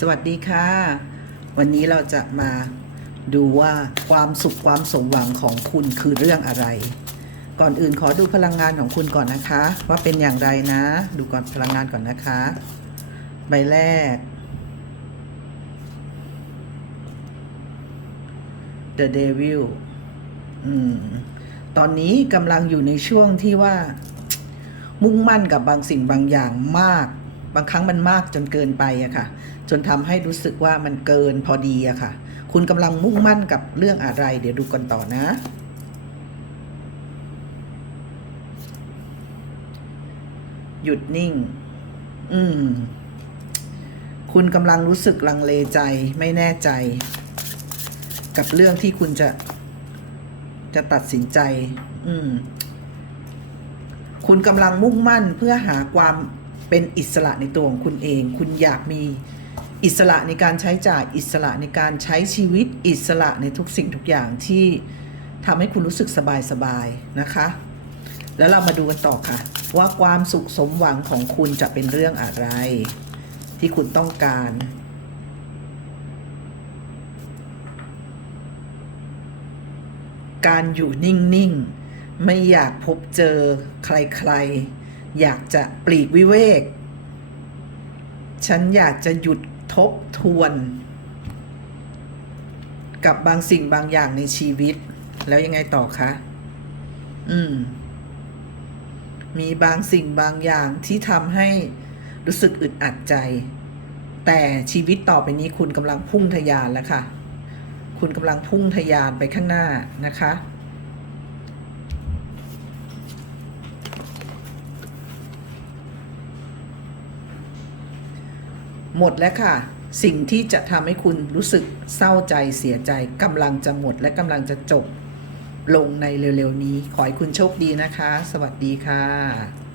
สวัสดีค่ะ วันนี้เราจะมาดูว่าความสุขความสมหวังของคุณคือเรื่องอะไร ก่อนอื่นขอดูพลังงานของคุณก่อนนะคะ ว่าเป็นอย่างไรนะ ดูก่อนพลังงานก่อนนะคะ ใบแรก The Devil อืมตอนนี้กำลังอยู่ในช่วงที่ว่า มุ่งมั่นกับบางสิ่งบางอย่างมาก บางครั้งมันมากจนเกินไปอะค่ะ จนทำให้รู้สึกว่ามันเกินพอดีอะค่ะ คุณกำลังมุ่งมั่นกับเรื่องอะไร เดี๋ยวดูกันต่อนะ หยุดนิ่ง อืม คุณกำลังรู้สึกลังเลใจไม่แน่ใจ กับเรื่องที่คุณจะจะตัดสินใจ อืม คุณกำลังมุ่งมั่นเพื่อหาความ เป็นอิสระในตัวของคุณเอง คุณอยากมีอิสระในการใช้จ่ายอิสระในการใช้ชีวิตอิสระในทุกสิ่งทุกอย่างที่ทำให้คุณรู้สึกสบายสบายๆนะคะ แล้วเรามาดูกันต่อค่ะ ว่าความสุขสมหวังของคุณจะเป็นเรื่องอะไร ที่คุณต้องการการอยู่นิ่ง ๆ ไม่อยากพบเจอใคร ๆ อยากจะปลีกวิเวก ฉันอยากจะหยุดทบทวน กับบางสิ่งบางอย่างในชีวิต แล้วยังไงต่อคะ อืม มีบางสิ่งบางอย่างที่ทำให้รู้สึกอึดอัดใจ แต่ชีวิตต่อไปนี้คุณกำลังพุ่งทะยานแล้วค่ะ คุณกำลังพุ่งทะยานไปข้างหน้านะคะ หมดแล้วค่ะ สิ่งที่จะทำให้คุณรู้สึกเศร้าใจเสียใจกำลังจะหมดและกำลังจะจบลงในเร็วๆนี้ ขอให้คุณโชคดีนะคะ สวัสดีค่ะ